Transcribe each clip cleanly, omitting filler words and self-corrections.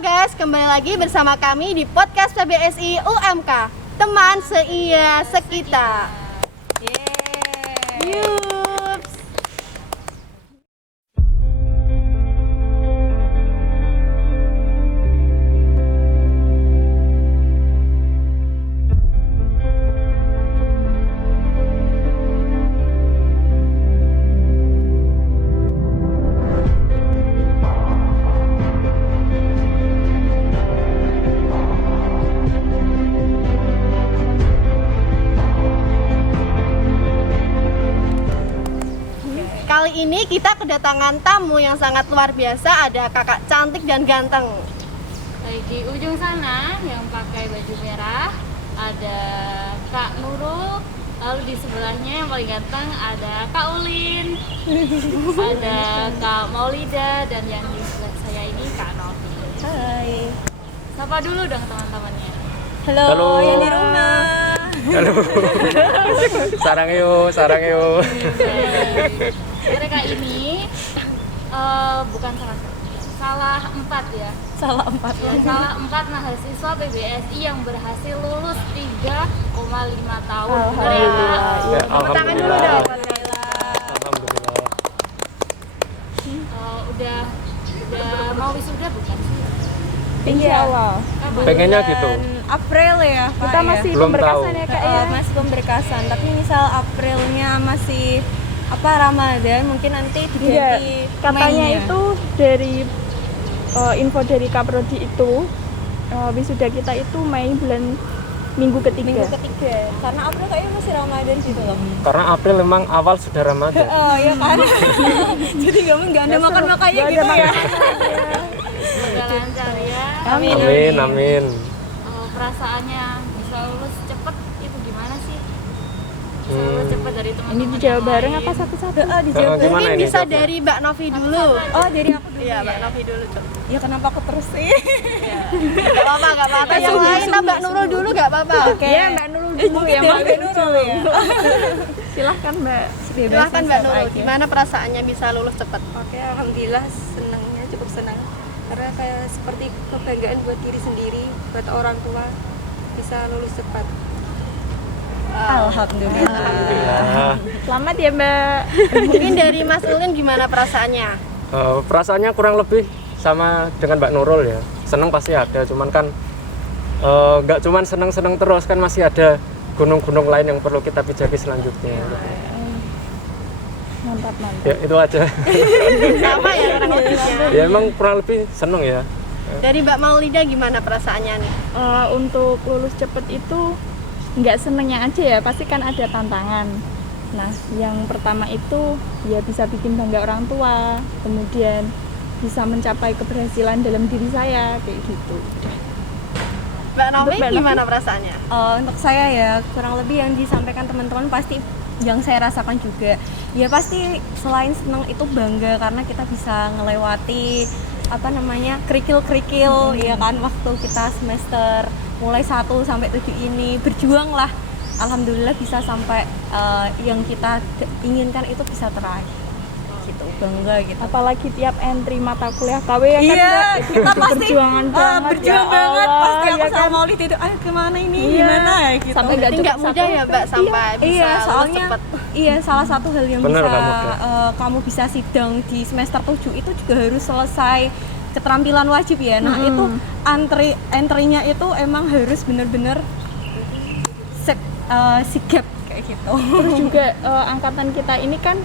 guys, kembali lagi bersama kami di podcast PBSI UMK, teman seia sekita. Yups. Kali ini kita kedatangan tamu yang sangat luar biasa, ada kakak cantik dan ganteng. Di ujung sana yang pakai baju merah ada Kak Nurul, lalu di sebelahnya yang paling ganteng ada Kak Ulin, ada Kak Maulida, dan yang di sebelah saya ini Kak Novi. Hai. Sapa dulu dong teman-temannya. Halo, yang di rumah. Halo. Sarang yo. Mereka ini bukan salah empat ya. Salah 4. Salah 4 mahasiswa PBSI yang berhasil lulus 3,5 tahun. Ya, Tepuk tangan dulu dong. Alhamdulillah. Udah mau wisuda bukan sih? Insya Allah. Pengennya gitu. April ya, Pak. Kita masih Belum pemberkasan tahu. ya Kak ya. Masih pemberkasan. Tapi misal Aprilnya masih Ramadan, mungkin nanti Iya, diganti katanya Mei-nya. itu dari info dari Kaprodi itu wisuda kita itu Mei minggu ketiga. Minggu ketiga. Karena April kayaknya masih Ramadan gitu loh. Karena April memang awal sudah Ramadan. Oh iya kan. Jadi nggak ada makan-makannya gitu ya. Semoga lancar ya. Amin. Perasaannya bisa lulus cepet itu gimana sih? Bisa lulus cepet dari teman-teman. Ini dijawab bareng apa satu-satu? Dijawab. Gimana Mungkin ini bisa jawabnya? dari Mbak Novi dulu. Oh, dari aku dulu. Iya, Mbak Novi dulu. Cok. Ya kenapa aku terus sih? Gak apa-apa. Yang lain Mbak Nurul dulu gak apa-apa. Iya, Mbak Nurul dulu ya, Mbak. Nurul ya. Silahkan Mbak. Silahkan Mbak Nurul, gimana perasaannya bisa lulus cepat? Oke, alhamdulillah senangnya cukup senang karena kayak seperti kebanggaan buat diri sendiri, buat orang tua bisa lulus cepat. Alhamdulillah. Selamat ya Mbak. Mungkin dari Mas Ulin gimana perasaannya? Perasaannya kurang lebih sama dengan Mbak Nurul ya. Seneng pasti ada, cuman kan nggak cuman seneng terus, kan masih ada gunung-gunung lain yang perlu kita pijaki selanjutnya. Mantap. Ya itu aja. Sama ya kurang lebihnya. Ya emang kurang lebih seneng ya. Dari Mbak Maulida gimana perasaannya nih? Untuk lulus cepet itu nggak senengnya aja ya, pasti kan ada tantangan. Nah, yang pertama itu ya bisa bikin bangga orang tua, kemudian bisa mencapai keberhasilan dalam diri saya, kayak gitu. Mbak Novi Mbak Novi? gimana perasaannya? Untuk saya ya kurang lebih yang disampaikan teman-teman pasti yang saya rasakan juga. Ya pasti selain senang itu bangga karena kita bisa ngelewati kerikil-kerikil ya kan waktu kita semester mulai 1 sampai 7 ini berjuang lah. Alhamdulillah bisa sampai yang kita inginkan itu bisa teraih. Gitu, bangga gitu. Apalagi tiap entry mata kuliah KW ya kan Iya, Mbak? kita pasti berjuangan banget. berjuang ya banget. Allah, Pasti aku ya sama kan? Maulid itu, ayo kemana ini, Iya. gimana gitu. Sampai Berarti nggak mudah ya Mbak sampai bisa Iya, lulus soalnya cepat. iya salah satu hal yang Bener, bisa nggak mudah. kamu bisa sidang di semester 7 itu juga harus selesai keterampilan wajib ya. Nah, itu entry-nya itu emang harus bener-bener sigap kayak gitu. Terus juga angkatan kita ini kan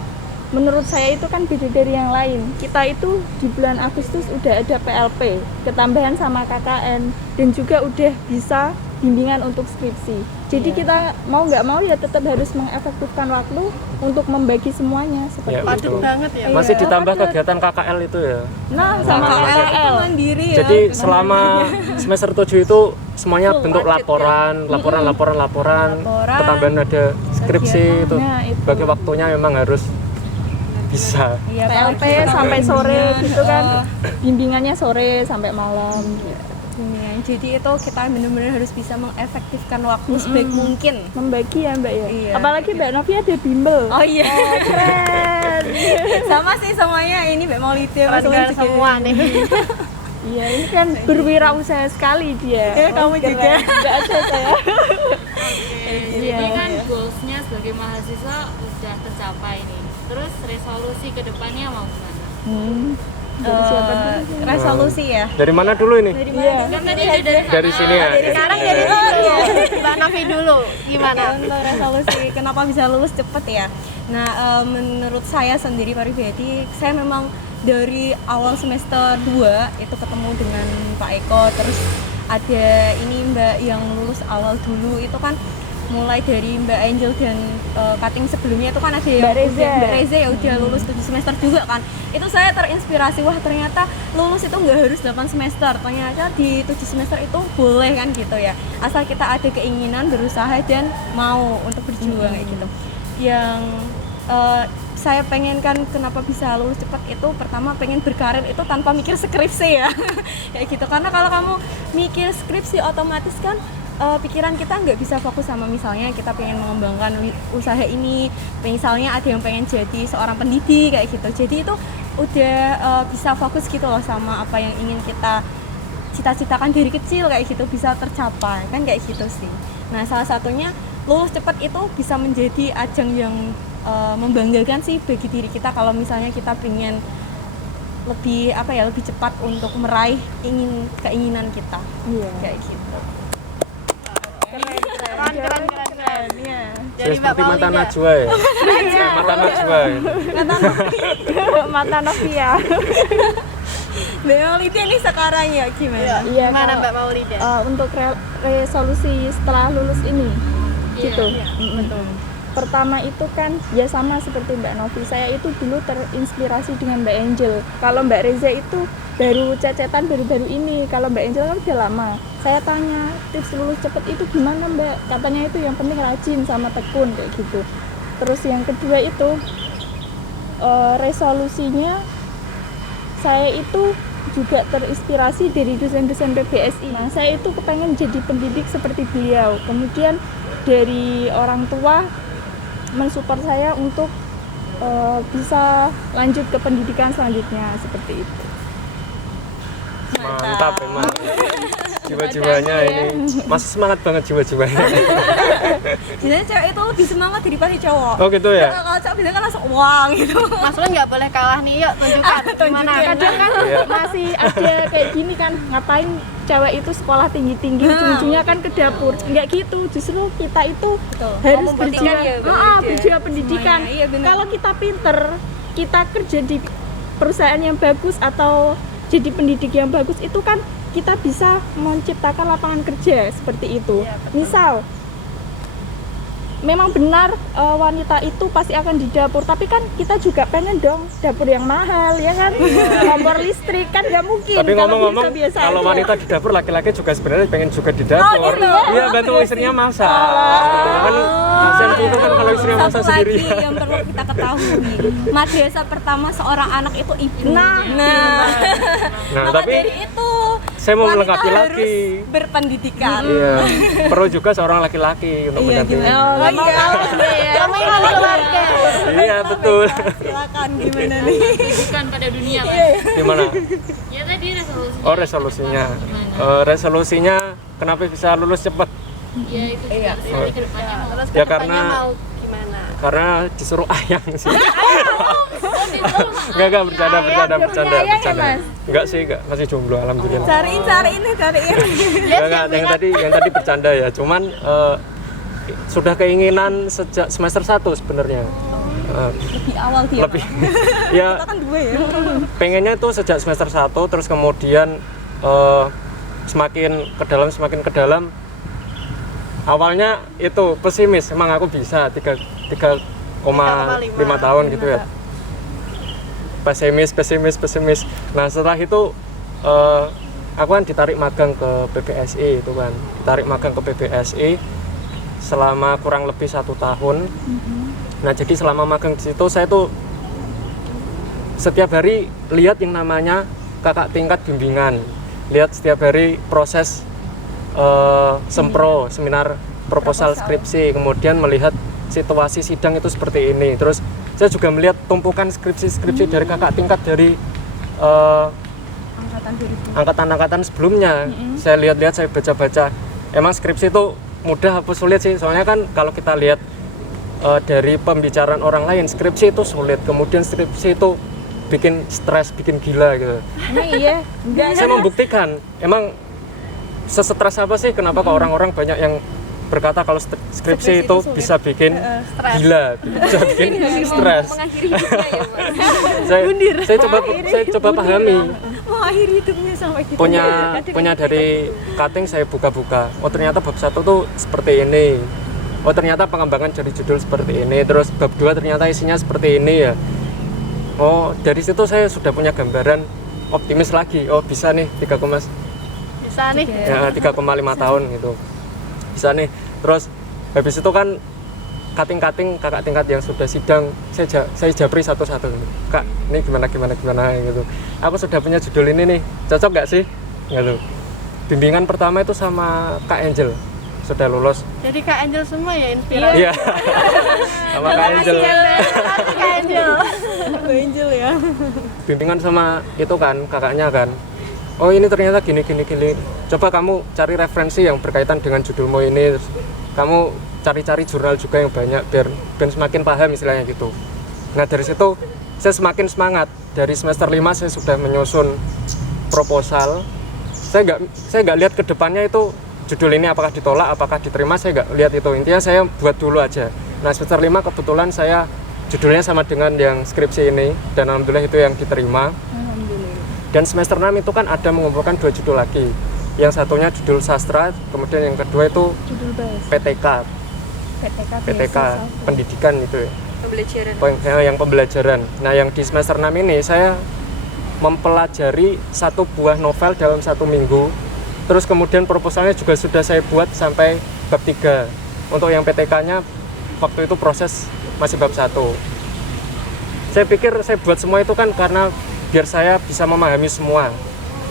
menurut saya itu kan beda dari yang lain. Kita itu di bulan Agustus udah ada PLP, ketambahan sama KKN, dan juga udah bisa bimbingan untuk skripsi. Jadi kita mau nggak mau ya tetap harus mengefektifkan waktu untuk membagi semuanya seperti Ya, itu. Padat betul. banget ya. Masih Iya, ditambah padat. kegiatan KKL itu ya. Nah, sama KKL itu KKL. mandiri ya. Jadi selama semester 7 itu semuanya bentuk laporan, ketambahan ada skripsi itu. Nah, itu. Bagi waktunya memang harus bisa. Iya, PLP apalagi sampai kita sore bimbingan, gitu kan. Bimbingannya sore sampai malam gitu. Iya, jadi itu kita benar-benar harus bisa mengefektifkan waktu sebaik mungkin. Membagi ya Mbak ya. Iya. Apalagi Mbak Novi ada bimbel. Oh iya, Keren. sama sih semuanya ini Mbak Maulida, Mas Ulin Keren juga. semua nih. Iya, ini kan berwirausaha sekali dia. Kamu juga. Enggak ada saya. Jadi kan goalsnya sebagai mahasiswa udah tercapai nih. Terus resolusi kedepannya mau gimana? Resolusi ya. Dari mana dulu ini? Iya. Kan tadi udah dari Dari sini ya. Sekarang dari situ. Mbak Novi dulu, gimana? Untuk resolusi kenapa bisa lulus cepet ya. Nah, menurut saya sendiri pribadi, saya memang dari awal semester 2 itu ketemu dengan Pak Eko, terus ada ini Mbak yang lulus awal dulu itu kan mulai dari Mbak Angel dan cutting sebelumnya itu kan ada yang Mbak Reza ya udah lulus 7 semester juga kan. Itu saya terinspirasi, wah ternyata lulus itu nggak harus 8 semester, ternyata di 7 semester itu boleh kan gitu ya, asal kita ada keinginan, berusaha dan mau untuk berjuang kayak gitu. Yang saya pengen kan kenapa bisa lulus cepat itu, pertama pengen berkarir itu tanpa mikir skripsi ya kayak gitu, karena kalau kamu mikir skripsi otomatis kan pikiran kita nggak bisa fokus sama misalnya kita pengen mengembangkan usaha ini, misalnya ada yang pengen jadi seorang pendidik kayak gitu, jadi itu udah bisa fokus gitu loh sama apa yang ingin kita cita-citakan dari kecil kayak gitu, bisa tercapai kan kayak gitu sih. Nah salah satunya lulus cepat itu bisa menjadi ajang yang membanggakan sih bagi diri kita kalau misalnya kita pengen lebih lebih cepat untuk meraih keinginan kita. Iya. Kayak gitu. Keren. Iya. Jadi Mbak seperti mata Maulida. najwa ya. Mata najwa. Mata Novia. Mbak Maulida ini sekarang ya gimana? Iya. Gimana kalau, Mbak Maulida? untuk resolusi setelah lulus ini gitu. Betul. Pertama itu kan ya sama seperti Mbak Novi, saya itu dulu terinspirasi dengan Mbak Angel. Kalau Mbak Reza itu baru cecetan baru-baru ini, kalau Mbak Angel kan udah lama. Saya tanya tips lulus cepet itu gimana Mbak, katanya itu yang penting rajin sama tekun kayak gitu. Terus yang kedua itu resolusinya saya itu juga terinspirasi dari dosen-dosen PBSI. Nah, saya itu kepengen jadi pendidik seperti beliau. Kemudian dari orang tua mensupport saya untuk bisa lanjut ke pendidikan selanjutnya seperti itu. Mantap emang. Jiwa-jiwanya ini masih semangat banget jiwa-jiwanya. Biasanya cewek itu lebih semangat daripada cowok. Oh gitu ya. Kalau cowok biasanya kan langsung uang gitu. Mas Lun nggak boleh kalah nih, yuk tunjukkan. Gimana? Kadang kan Iya. masih ada kayak gini kan, ngapain cewek itu sekolah tinggi-tinggi ujung-ujungnya kan ke dapur. Enggak gitu, justru kita itu harus pendidikan ya, Mbak. berjuang pendidikan. Semuanya, iya benar. Kalau kita pinter, kita kerja di perusahaan yang bagus atau jadi pendidik yang bagus, itu kan kita bisa menciptakan lapangan kerja seperti itu. Misal memang benar wanita itu pasti akan di dapur, tapi kan kita juga pengen dong dapur yang mahal ya kan, kompor listrik kan nggak mungkin. Tapi ngomong-ngomong, biasa-biasa kalau aja. wanita di dapur, laki-laki juga sebenarnya pengen juga di dapur. Iya, bantu istrinya masak. Kan kasian juga kan kalau istrinya masak Satu sendiri. lagi yang perlu kita ketahui, madrasah pertama seorang anak itu ibu. Nah, Maka tapi dari itu saya mau wanita melengkapi harus lagi. berpendidikan. Iya, perlu juga seorang laki-laki untuk mendampingi. Oh, iya. Kamu yang keluarga. Iya, betul. Silakan gimana nih? pendidikan pada dunia kan? Gimana? Ya tadi resolusinya. Oh, resolusinya. Resolusinya kenapa bisa lulus cepat? Ya itu juga resolusi kedepannya mau. Terus Ya, kedepannya karena- mau gimana? Karena disuruh ayang sih. Enggak bercanda. Enggak sih, enggak, masih jomblo alhamdulillah. Cariin. Enggak, yang tadi bercanda ya. Cuman sudah keinginan sejak semester 1 sebenarnya. Lebih awal dia. Lebih ya Kita kan dua ya. pengennya tuh sejak semester 1, terus kemudian semakin ke dalam awalnya itu pesimis, emang aku bisa 3,5 tahun gitu ya, pesimis. Nah setelah itu aku kan ditarik magang ke PBSI itu kan, selama kurang lebih 1 tahun. Nah jadi selama magang di situ saya tuh setiap hari lihat yang namanya kakak tingkat bimbingan, lihat setiap hari proses sempro, seminar proposal skripsi, kemudian melihat situasi sidang itu seperti ini. Terus saya juga melihat tumpukan skripsi dari kakak tingkat dari angkatan 2000. angkatan-angkatan sebelumnya. Saya lihat-lihat, saya baca-baca. Emang skripsi itu mudah apa sulit sih? Soalnya kan kalau kita lihat dari pembicaraan orang lain, skripsi itu sulit. Kemudian skripsi itu bikin stres, bikin gila gitu. Emang iya? Enggak. Saya membuktikan, emang sesetres apa sih? Kenapa kok orang-orang banyak yang berkata kalau skripsi itu bisa bikin gila, bisa bikin stres. Mengakhiri hidupnya ya, Pak. Saya coba pahami. Mengakhiri hidupnya sampai gitu. Punya dari cutting saya buka-buka. Oh ternyata bab 1 tuh seperti ini. Oh ternyata pengembangan dari judul seperti ini. Terus bab 2 ternyata isinya seperti ini ya. Oh dari situ saya sudah punya gambaran optimis lagi. Oh bisa nih 3,5 tahun gitu. Bisa nih. Terus habis itu kan cutting kakak tingkat yang sudah sidang, saya japri satu-satu. Kak, ini gimana gitu. Aku sudah punya judul ini nih, cocok nggak sih? Gitu. Bimbingan pertama itu sama Kak Angel, sudah lulus. Jadi Kak Angel semua ya inspirasi. Iya. Sama Kak Angel. Kak Angel. Angel ya. Bimbingan sama itu kan kakaknya kan. Oh ini ternyata gini. Coba kamu cari referensi yang berkaitan dengan judulmu ini. Terus kamu cari-cari jurnal juga yang banyak biar semakin paham istilahnya gitu. Nah dari situ saya semakin semangat. Dari semester 5 saya sudah menyusun proposal. Saya nggak lihat ke depannya itu judul ini apakah ditolak, apakah diterima, saya nggak lihat itu. Intinya saya buat dulu aja. Nah semester 5 kebetulan saya judulnya sama dengan yang skripsi ini dan alhamdulillah itu yang diterima. Dan semester 6 itu kan ada mengumpulkan 2 judul lagi. Yang satunya judul sastra, kemudian yang kedua itu Judul bahasa. PTK pendidikan itu ya. Pembelajaran. Yang pembelajaran. Nah yang di semester 6 ini saya mempelajari 1 buah novel dalam 1 minggu. Terus kemudian proposalnya juga sudah saya buat sampai bab 3. Untuk yang PTK-nya waktu itu proses masih bab 1. Saya pikir saya buat semua itu kan karena biar saya bisa memahami semua.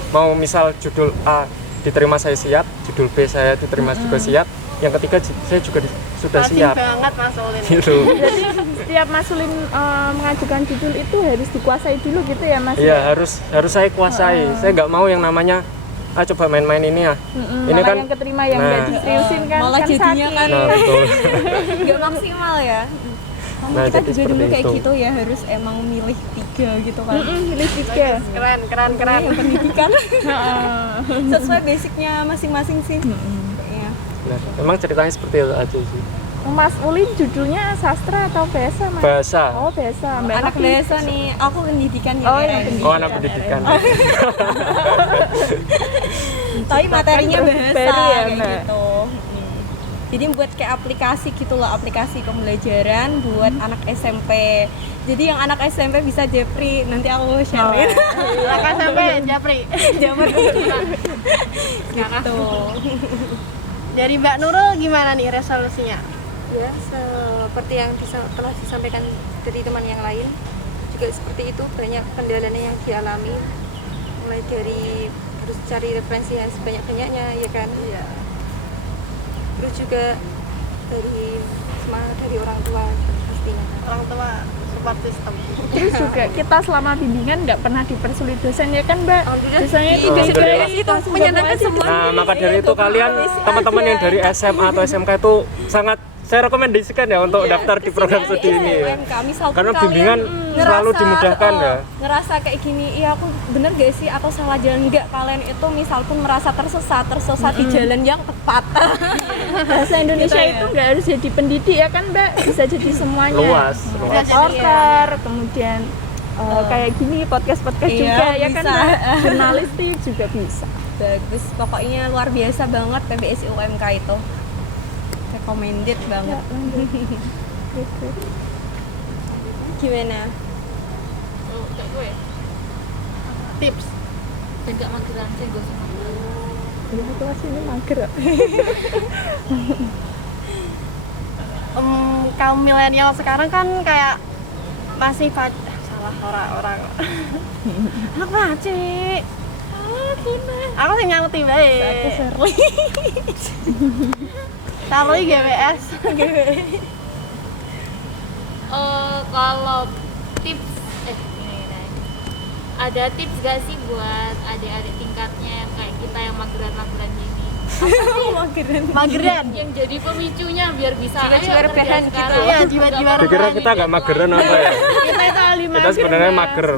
Mau misal judul A diterima saya siap, judul B saya diterima juga siap, yang ketiga saya juga sudah siap. Banget Mas Ulin. Gitu. Jadi setiap Mas Ulin mengajukan judul itu harus dikuasai dulu gitu ya Mas? Iya, harus saya kuasai. Saya nggak mau yang namanya coba main-main ini ya. Ini malah kan yang keterima yang nggak diseriusin kan malah kan jadinya sakit. kan nah, betul. nggak maksimal ya. Nah, Kita jadi juga dulu seperti kayak itu. gitu ya, harus emang milih 3 gitu kan. Pilih tiga. Keren. Yang pendidikan sesuai basicnya masing-masing sih. Kayaknya. Nah, memang ceritanya seperti itu aja sih. Mas Ulin judulnya sastra atau bahasa Mas? Bahasa. Oh bahasa. Mbak Anak Novi? bahasa nih, aku pendidikan ya. Oh, yang pendidikan. Oh, anak pendidikan. Tapi materinya Kan bahasa baru ya, kayak Mbak? gitu. Jadi buat kayak aplikasi gitu loh, aplikasi pembelajaran buat anak SMP. Jadi yang anak SMP bisa japri, nanti aku share-in. Silakan sampai Japri. Jamur gitu. Dari Mbak Nurul gimana nih resolusinya? Ya, seperti yang telah disampaikan dari teman yang lain, juga seperti itu, banyak kendalanya yang dialami, mulai dari harus cari referensi yang sebanyak-banyaknya ya kan. Iya. Terus juga dari semangat dari orang tua pastinya. Orang tua support system. Terus juga kita selama bimbingan nggak pernah dipersulit dosen ya kan Mbak? Alhamdulillah. Dosennya itu Alhamdulillah. itu menyenangkan semua. Nah, maka dari itu kalian teman-teman yang dari SMA atau SMK itu sangat saya rekomendasikan ya untuk daftar di program studi ini ya. UMK. Misalkan Karena kalian bimbingan selalu dimudahkan ya. Ngerasa kayak gini, iya aku bener gak sih atau salah jalan enggak, kalian itu misal pun merasa tersesat di jalan yang tepat. Bahasa Indonesia Gitu ya. itu nggak harus jadi pendidik ya kan Mbak? Bisa jadi semuanya. Luas. Reporter, kemudian kayak gini podcast Iya, juga ya kan bisa. Mbak? Jurnalistik juga bisa. Bagus, pokoknya luar biasa banget PBSI UMK itu. Recommended banget. Gimana? Oh, kayak gue ya. Tips. Jaga mageran, saya gak usah mageran. Ya kelas ini mager. Kaum milenial sekarang kan kayak masih salah orang-orang. Anak pacik. Aku sih ngerti bae. Aku Shirley. Kalau GWS. Kalau tips ini. ada tips gak sih buat adik-adik tingkatnya yang kayak kita yang mageran-mageran gini? Mageran. Yang jadi pemicunya biar bisa Jiwa-jiwa ayo rebahan kerja gitu. sekarang. Iya, jiwa-jiwa Dikira kita agak mageran apa ya? Kita itu ahli Kita sebenarnya mager.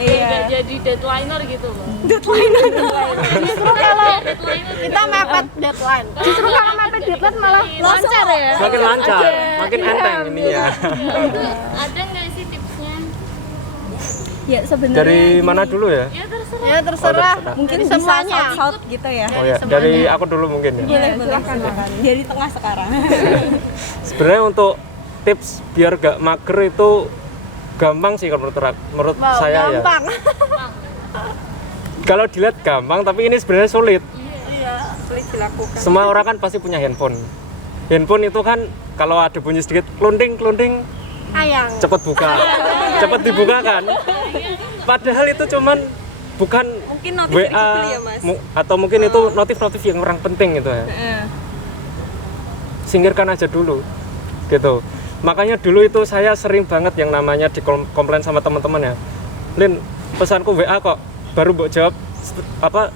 Nggak jadi deadliner gitu loh. Justru kalau Deadliner kita mepet deadline. Justru kalau mepet deadline malah lancar ya. Semakin lancar, makin enteng ini ya. itu ada nggak sih tipsnya? Ya sebenarnya Dari mana dulu ya? Ya terserah. Ya terserah. terserah. mungkin Dari bisa semuanya. shout gitu ya. Oh ya, dari aku dulu mungkin ya. Boleh silakan. Dari tengah sekarang. Sebenarnya untuk tips biar gak mager itu gampang sih kalau menurut Wow, saya ya. gampang. Kalau dilihat gampang, tapi ini sebenarnya sulit. Sulit dilakukan. Semua orang kan pasti punya handphone. Handphone itu kan kalau ada bunyi sedikit klunding Ayang. cepet buka, cepet dibuka kan. Padahal itu cuman bukan Mungkin notif dari WA Google ya, Mas? atau mungkin itu notif-notif yang kurang penting gitu ya. Singkirkan aja dulu, gitu. Makanya dulu itu saya sering banget yang namanya dikomplain sama teman-teman ya. Lin, pesanku WA kok baru mbok jawab apa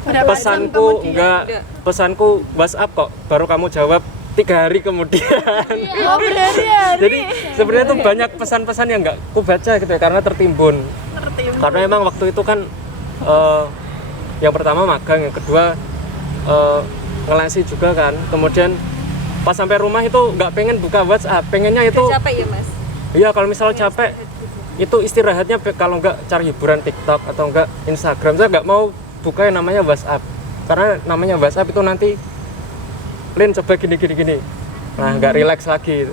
Berapa jam pesanku kemudian? enggak, pesanku WhatsApp kok baru kamu jawab 3 hari kemudian. Oh, berhari-hari. Jadi sebenarnya tuh banyak pesan-pesan yang nggak ku baca gitu ya karena tertimbun. Karena emang waktu itu kan yang pertama magang, yang kedua ngelasi juga kan. Kemudian pas sampai rumah itu nggak pengen buka WhatsApp, pengennya itu Udah capek ya, Mas? iya kalau misalnya capek itu istirahatnya kalau nggak cari hiburan TikTok atau nggak Instagram. Saya nggak mau buka yang namanya WhatsApp karena namanya WhatsApp itu nanti Lin coba gini. Nah nggak relax lagi.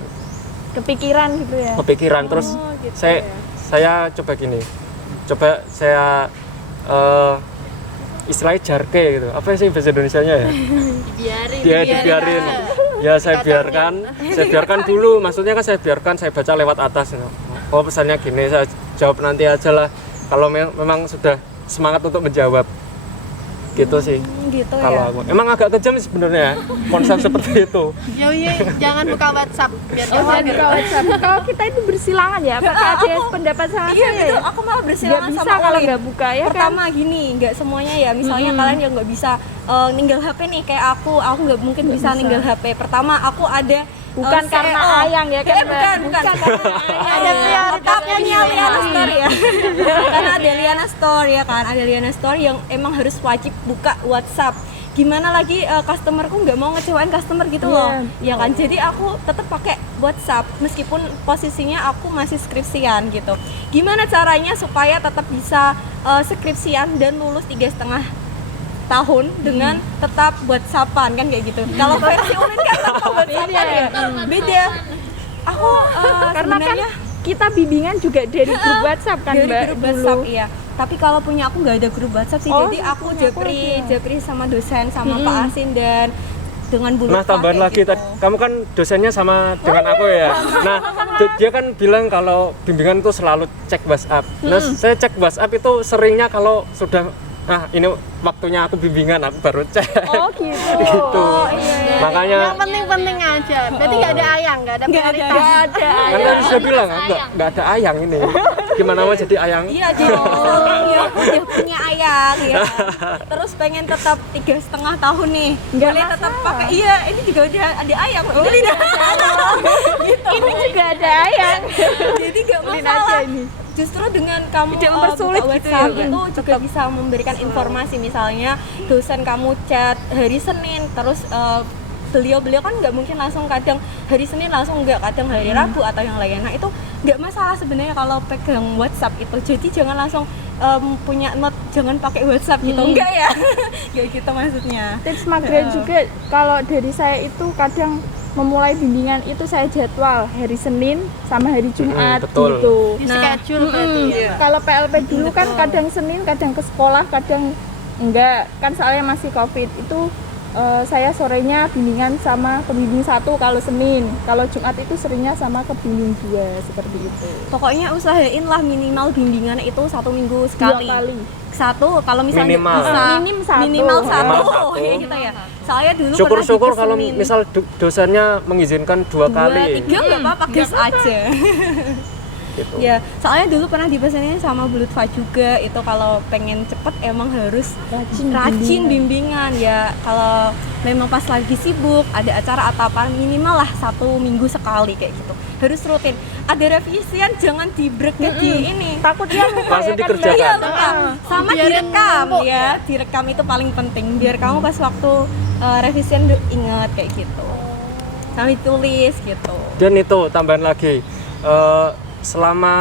Kepikiran gitu ya. Kepikiran terus saya coba gini, coba saya istilahnya jarke gitu, apa sih bahasa Indonesianya ya? Biarin. Dia dibiarin, ya saya biarkan dulu, maksudnya kan saya baca lewat atas. Oh pesannya gini, saya jawab nanti aja lah kalau memang sudah semangat untuk menjawab, gitu sih. Gitu Kalau ya. aku emang agak kejam sih sebenarnya konsep seperti itu. Yoi, jangan buka WhatsApp biar Oh, jangan buka WhatsApp. Kalau kita itu bersilangan ya, apakah ada pendapat sama Iya saya gitu, ya? aku malah Nggak bersilangan bisa sama kalau Ulin. nggak buka ya kan? Pertama gini, nggak semuanya ya. Misalnya kalian yang nggak bisa ninggal HP nih kayak aku nggak mungkin bisa ninggal HP. Pertama aku ada Bukan karena CEO. ayang ya kan, Mbak? Bukan karena Ada prioritasnya nih, Liana Store ya. Karena ada Liana Store ya kan, ada Liana Store yang emang harus wajib buka WhatsApp. Gimana lagi customerku nggak mau ngecewain customer gitu loh, ya kan. Jadi aku tetap pakai WhatsApp meskipun posisinya aku masih skripsian gitu. Gimana caranya supaya tetap bisa skripsian dan lulus 3,5 tahun dengan tetap WhatsAppan kan kayak gitu. Kalau versi Ulin kan tanpa WhatsAppan ya. Beda. Aku Karena kan sebenarnya kita bimbingan juga dari grup WhatsApp kan, dari Mbak, grup dulu. WhatsApp iya. Tapi kalau punya aku nggak ada grup WhatsApp sih. Oh, Jadi aku punya aku japri sama dosen sama Pak Asin dan dengan Bu Nah Lutfa tambahan kayak lagi, gitu. kamu kan dosennya sama dengan aku ya. Nah dia kan bilang kalau bimbingan itu selalu cek WhatsApp. Nah saya cek WhatsApp itu seringnya kalau sudah ini waktunya aku bimbingan aku baru cek. Oh gitu. Gitu. Makanya Yang penting-penting aja. Berarti nggak ada ayang, nggak ada prioritas. kan tadi saya bilang nggak ada ayang ini. Gimana mau jadi ayang? Iya jadi ya, udah punya ayang ya. Terus pengen tetap 3,5 tahun nih. Boleh tetap pakai. Iya, ini juga udah ada ayang. Jadi gitu. Ini juga ada ayang. Jadi nggak Ulin masalah. aja ini. Justru dengan kamu Tidak mempersulit buka gitu ya, WhatsApp Mbak? itu juga bisa memberikan informasi. Misalnya dosen kamu chat hari Senin, terus beliau kan nggak mungkin langsung, kadang hari Senin langsung nggak, kadang hari Rabu atau yang lain. Nah itu nggak masalah sebenarnya kalau pegang WhatsApp itu. Jadi jangan langsung punya note, jangan pakai WhatsApp gitu, enggak ya? Nggak gitu maksudnya. Tips mageran juga kalau dari saya itu kadang memulai bimbingan itu saya jadwal hari Senin sama hari Jumat betul. gitu. Di Nah, schedule berarti. kalau PLP dulu kan kadang Senin, kadang ke sekolah, kadang enggak. Kan soalnya masih Covid. Itu saya sorenya bimbingan sama pembimbing 1 kalau Senin. Kalau Jumat itu seringnya sama pembimbing 2 seperti itu. Pokoknya usahain lah minimal bimbingan itu 1 minggu 2 sekali. kali. 1 kalau misalnya Minimal. bisa Minim 1. minimal 1 Minimal 1. ya gitu ya. Saya dulu Syukur-syukur pernah kalau dipesenin misal dosennya mengizinkan 2 kali. 3 nggak apa-apa gas aja. gitu. Ya, soalnya dulu pernah dipesanin sama Bu Lutfa juga, itu kalau pengen cepet emang harus rajin bimbingan ya. Kalau memang pas lagi sibuk ada acara atau apa, minimal lah 1 minggu sekali kayak gitu, harus rutin. Ada revisian jangan di break di ini, Takutnya lupa Langsung ya kan, dikerjakan. iya lupa. Sama Biarin direkam numpuk ya, direkam itu paling penting biar kamu pas waktu revisian ingat kayak gitu, sama ditulis gitu. Dan itu tambahan lagi, selama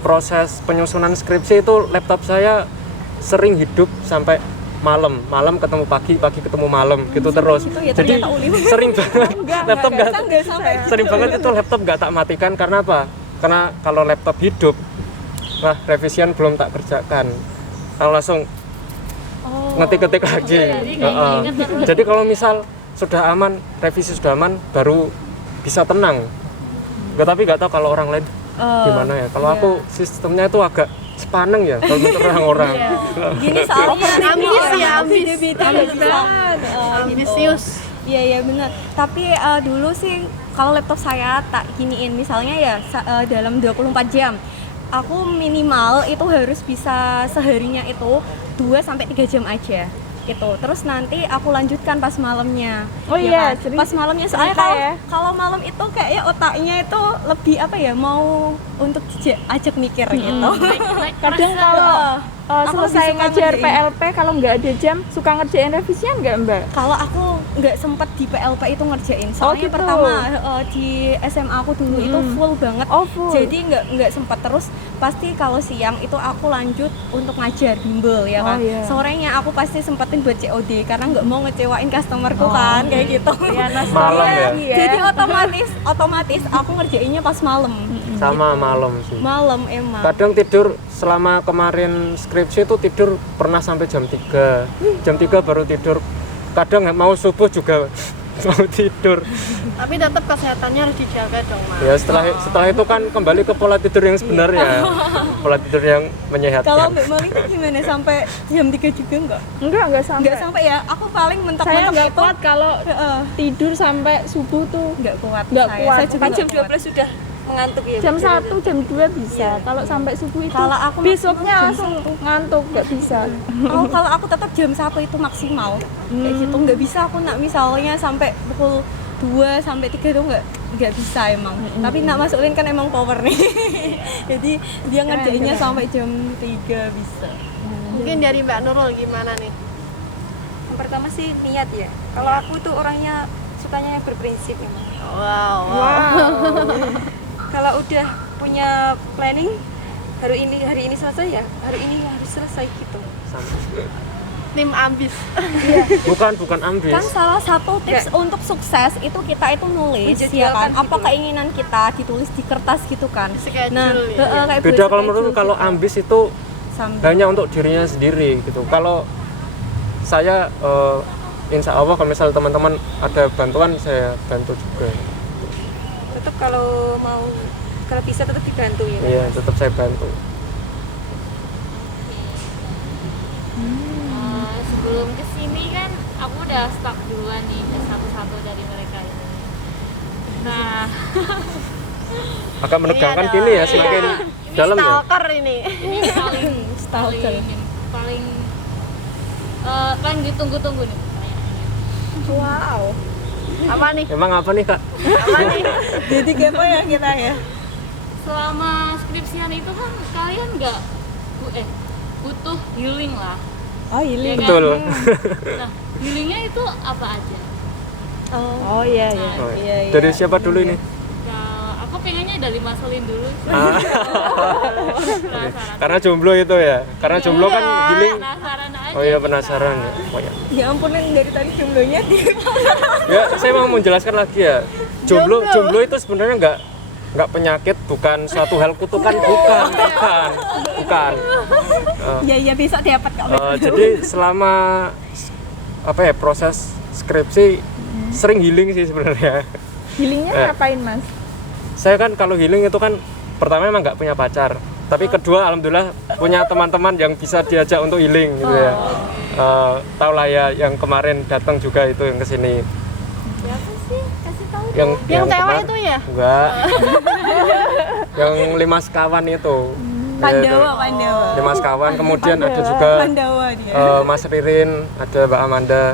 proses penyusunan skripsi itu laptop saya sering hidup sampai malam ketemu pagi ketemu malam gitu terus. gitu ya, Jadi ternyata Uli. sering banget laptop nggak sampai sering banget itu laptop nggak tak matikan. Karena apa? Karena kalau laptop hidup, wah revisian belum tak kerjakan, kalau langsung ngetik-ngetik lagi. Jadi kalau misal sudah aman, revisi sudah aman, baru bisa tenang. Tapi nggak tahu kalau orang lain gimana ya. Kalau aku sistemnya itu agak sepaneng ya kalau menurut orang-orang. Gini soalnya Ambis ya, ambis. Ambisius. Iya benar. Tapi dulu sih kalau laptop saya tak giniin, misalnya ya dalam 24 jam aku minimal itu harus bisa seharinya itu 2-3 jam aja gitu. Terus nanti aku lanjutkan pas malamnya. Oh iya, kan? sering Pas malamnya soalnya cerita ya. kalau malam itu kayaknya otaknya itu lebih apa ya, mau untuk ajak mikir gitu. Kadang kalau Aku selesai lebih suka ngajar ngerjain. PLP kalau nggak ada jam suka ngerjain revisian nggak Mbak? Kalau aku nggak sempet di PLP itu ngerjain, soalnya gitu. pertama di SMA aku dulu itu full banget, Oh, full. jadi nggak sempet. Terus pasti kalau siang itu aku lanjut untuk ngajar bimbel ya kan. Oh, iya. Sorenya aku pasti sempetin buat COD karena nggak mau ngecewain customerku kan kayak gitu. Ya, Malam ya? Jadi otomatis aku ngerjainnya pas malam. Sama malam sih. Malam emang. Kadang tidur selama kemarin skripsi itu tidur pernah sampai jam 3. Jam 3 baru tidur. Kadang nggak mau subuh juga mau tidur. Tapi tetap kesehatannya harus dijaga dong, Mas. Ya setelah itu kan kembali ke pola tidur yang sebenarnya. Pola tidur yang Kalau menyehatkan. Mbak Mali tuh gimana, sampai jam 3 juga enggak? Enggak sampai. Enggak sampai ya. Aku paling Saya mentok-mentok nggak itu kuat kalau tidur sampai subuh tuh. enggak kuat. Nggak saya. kuat. Saya juga Pas nggak jam kuat. 12 sudah mengantuk ya. Jam Bu? 1, jam 2 bisa. Kalau sampai subuh itu Kalau aku besoknya maksimal langsung ngantuk, nggak bisa. Oh, kalau aku tetap jam 1 itu maksimal. Kayak gitu. Enggak bisa aku misalnya sampai pukul 2 sampai 3 itu enggak bisa emang. Tapi nak masukin kan emang power nih. Jadi dia ngerjainnya sampai jam 3 bisa. Mungkin dari Mbak Nurul gimana nih? Yang pertama sih niat ya. Kalau aku tuh orangnya sukanya yang berprinsip memang. Wow. Kalau udah punya planning hari ini selesai ya, hari ini harus selesai gitu. Tim ambis. Bukan ambis. Kan salah satu tips untuk sukses itu kita itu nulis ya Menjadwalkan kan. Apa gitu. keinginan kita ditulis di kertas gitu kan. Schedule Nah, ya. kayak Beda buat kalau menurut schedule kalau gitu. ambis itu Sambil- hanya untuk dirinya sendiri gitu. Kalau saya insya Allah kalau misal teman-teman ada bantuan saya bantu juga. Tetap kalau bisa tetap dibantu ya. Iya, tetap saya bantu. Sebelum kesini kan aku udah stuck duluan nih ke satu-satu dari mereka ini. Nah, Agak menegangkan ada. gini ya, semakin Ini dalam ya. stalker ini. ini paling ditunggu-tunggu nih pertanyaannya. Wow. Apa nih? Emang apa nih kak? Apa nih? Jadi kepo ya kita ya. Selama skripsian itu kan kalian nggak butuh healing lah. Oh, healing. Ya kan? Betul. Nah, healingnya itu apa aja? Oh iya ya. Oh, Iya, iya. Dari siapa dulu ini? Ya, aku pengennya dari Maselin dulu. Ah. Penasaran. Karena jomblo itu ya. Karena jomblo kan healing. Penasaran aja. Oh iya penasaran ya. Oh, ya. Ya ampun, yang dari tadi jumlahnya Ya, saya mau menjelaskan lagi ya. Jomblo itu sebenarnya nggak penyakit, bukan suatu hal kutukan, bukan. ya besok dapat kok. Jadi selama proses skripsi sering healing sih sebenarnya. Healingnya ngapain Mas? Saya kan kalau healing itu kan pertama emang nggak punya pacar, tapi kedua alhamdulillah punya teman-teman yang bisa diajak untuk healing gitu ya. Tahu lah ya yang kemarin datang juga itu yang kesini. Siapa sih? Kasih tahu. Yang Yang cewek kemar- itu ya? Enggak. yang 5 sekawan itu. Pandawa. 5 sekawan, kemudian ada juga Pandawa dia. Mas Ririn, ada Mbak Amanda.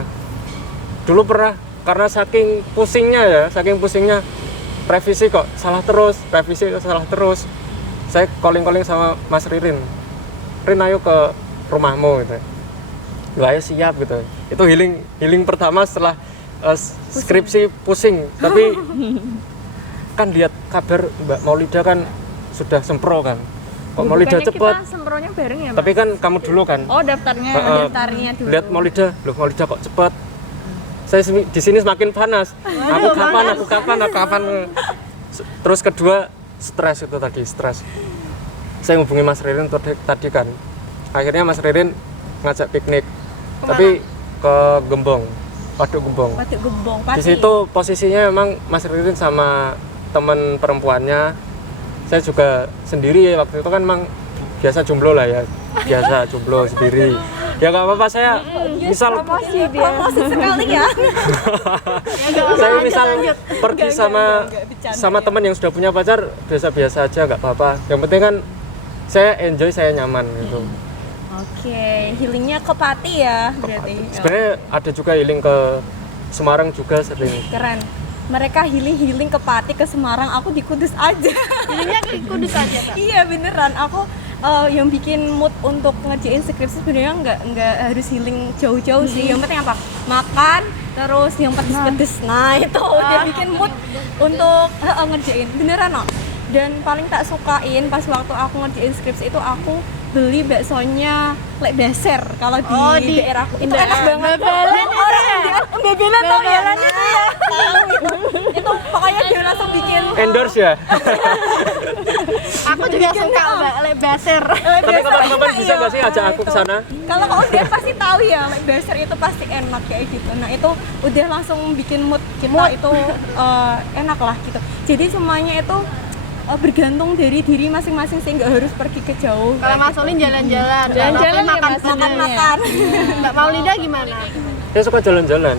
Dulu pernah karena saking pusingnya revisi kok salah terus. Saya calling sama Mas Ririn. Rin, ayo ke rumahmu gitu. Loh, ayo siap gitu. Itu healing pertama setelah skripsi pusing. Tapi kan lihat kabar Mbak Maulida kan sudah sempro kan. Kok Maulida Bukannya cepet. kita sempronya bareng ya, Mas? Tapi kan kamu dulu kan. Oh, daftarnya. Daftarnya dulu. Lihat Maulida kok cepet. Saya di sini semakin panas. Aku kapan. Terus kedua stres. Saya hubungi Mas Ririn tadi kan. Akhirnya Mas Ririn ngajak piknik. Tapi ke Gembong. Waduk Gembong. Di situ posisinya memang Mas Ririn sama teman perempuannya. Saya juga sendiri ya, waktu itu kan memang biasa jomblo lah ya. Biasa jomblo sendiri. Ya nggak apa-apa, saya misal Promosi sekali ya. saya misal pergi sama teman yang sudah punya pacar biasa-biasa aja, nggak apa-apa. Yang penting kan saya enjoy, saya nyaman gitu. Oke, healingnya ke Pati ya berarti. Sebenarnya ada juga healing ke Semarang juga sering. Keren. Mereka healing ke Pati, ke Semarang, aku di Kudus aja. Healingnya ke Kudus aja, Kak. Iya beneran, aku yang bikin mood untuk ngerjain skripsi sebenarnya nggak harus healing jauh-jauh sih. Yang penting apa? Makan, terus yang pedes-pedes. Nah itu udah bikin mood untuk ngerjain. Beneran no? Dan paling tak sukain pas waktu aku ngerjain skripsi itu aku beli baksonya Lek Baser kalau di daerahku. Itu enak banget. Bebelan tau ya? Itu pokoknya dia langsung bikin Endorse ya. Aku juga suka Mbak Lek Baser. Tapi kapan-kapan bisa nggak sih ajak aku ke sana? Kalau dia pasti tahu ya, Lek Baser itu pasti enak kayak gitu. Nah itu udah langsung bikin mood kita itu enak lah gitu. Jadi semuanya itu bergantung dari diri masing-masing sih, nggak harus pergi ke jauh. Kalau Mas Ulin jalan-jalan Jalan-jalan ya, makan Mas, makan. Mbak Maulida gimana? Saya suka jalan-jalan.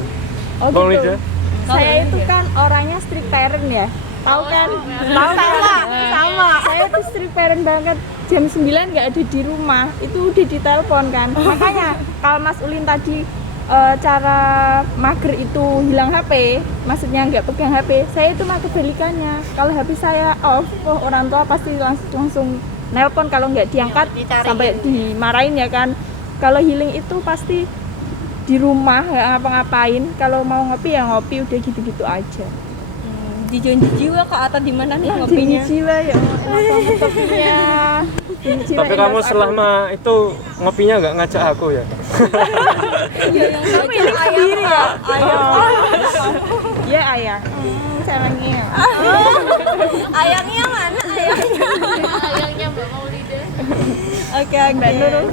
Oh Bang gitu. Lida? Saya itu kan orangnya strict parent ya. Tahu kan? Tahu Sama. Saya tuh strict parent banget. Jam 9 nggak ada di rumah, itu udah ditelepon kan. Makanya kalau Mas Ulin tadi cara mager itu hilang HP, maksudnya nggak pegang HP, saya itu mah kebalikannya. Kalau HP saya off, orang tua pasti langsung nelpon, kalau nggak diangkat Dicariin. sampai dimarahin ya kan. Kalau healing itu pasti di rumah nggak ngapa-ngapain, kalau mau ngopi ya ngopi, udah gitu-gitu aja. Di Janji Jiwa Kak, atau di mana nih Jadi ngopinya? jiwa ya enak banget kopinya. Janji Jiwa Tapi enak kamu banget. selama itu ngopinya nggak ngajak aku ya? Iya yang Milik sendiri ya? Ayang. Iya ayang. Sayangnya. Ayangnya mana? Ayangnya Mbak Maulida. Oke.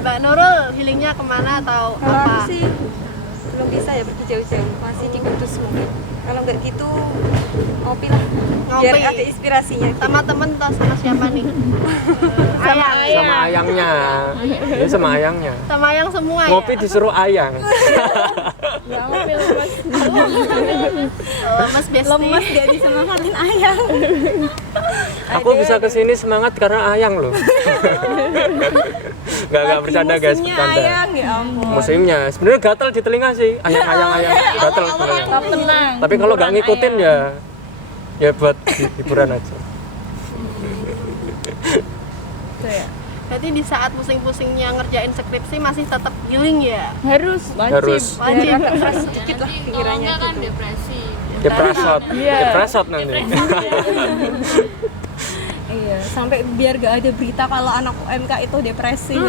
Mbak Nurul healingnya kemana atau Kalau aku apa? sih belum bisa ya pergi jauh-jauh, masih di Kudus mungkin. Kalau nggak gitu ngopi lah, biar Ngopi. ada inspirasinya. Sama temen atau sama siapa nih? Ayang. Sama ayangnya. Ya sama ayangnya. Sama yang semua ya? Ngopi disuruh ayang. Nggak ngopi lemas. Mas Besti. Lemes gak disemangatin Ayang. Aku bisa kesini semangat karena ayang loh. Gak bercanda guys, Musimnya bercanda. Ayang, ya ampun. Musimnya sebenarnya gatel di telinga sih, ayang gatel sebenarnya. Tenang. Tapi kalau nggak ngikutin ya buat hiburan aja. Tuh ya. Berarti di saat pusing-pusingnya ngerjain skripsi masih tetap healing ya? Harus wajib. Harus. Wajib. Sedikit lah Nanti kalau pikirannya enggak kan gitu. depresi. Depresot nanti. Iya, sampai biar gak ada berita kalau anak UMK itu depresi.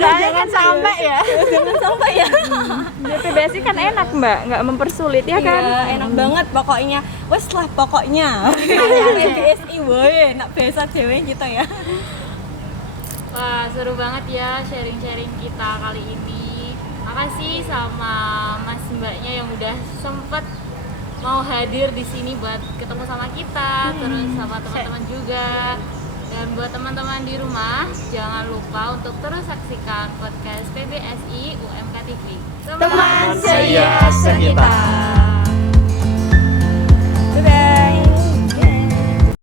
Jangan sampai ya. Jangan sampai ya. PBSI kan enak Mbak, nggak mempersulit ya kan? Iya, enak banget pokoknya. Wes lah pokoknya. PBSI woy, nak biasa cewek gitu ya. Wah, seru banget ya sharing-sharing kita kali ini. Makasih sama Mas Mbaknya yang udah sempet mau hadir di sini buat ketemu sama kita, terus sama teman-teman juga. Dan buat teman-teman di rumah, jangan lupa untuk terus saksikan podcast PBSI UMK TV. Teman Seia Sekitar.